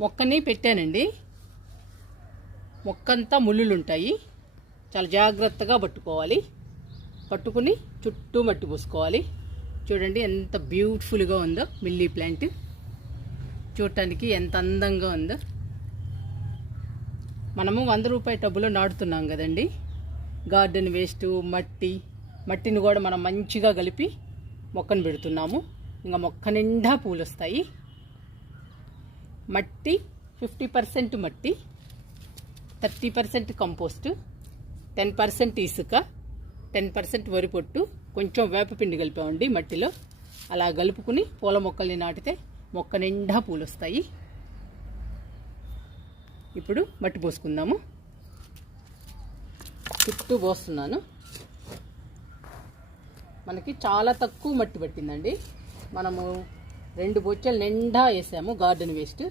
మొక్కని పెట్టానండి. మొక్కంతా ముళ్ళులు ఉంటాయి, చాలా జాగ్రత్తగా పట్టుకోవాలి. పట్టుకుని చుట్టూ మట్టి పోసుకోవాలి. చూడండి ఎంత బ్యూటిఫుల్గా ఉందో మిల్లీ ప్లాంట్, చూడటానికి ఎంత అందంగా ఉందో. మనము 100 రూపాయల టబ్బులో నాటుతున్నాం కదండి. గార్డెన్ వేస్ట్ మట్టిని కూడా మనం మంచిగా కలిపి మొక్కను పెడుతున్నాము. ఇంకా మొక్క నిండా పూలు వస్తాయి. మట్టి 50% మట్టి, 30% కంపోస్ట్, 10% ఇసుక, 10% వరి పొట్టు, కొంచెం వేపపిండి కలిపామండి మట్టిలో. అలా కలుపుకుని పూల మొక్కల్ని నాటితే మొక్క నిండా పూలు వస్తాయి. ఇప్పుడు మట్టి పోసుకుందాము. చుట్టూ పోస్తున్నాను. మనకి చాలా తక్కువ మట్టి పట్టిందండి. మనము 2 బొచ్చెలు నిండా వేసాము గార్డెన్ వేస్ట్.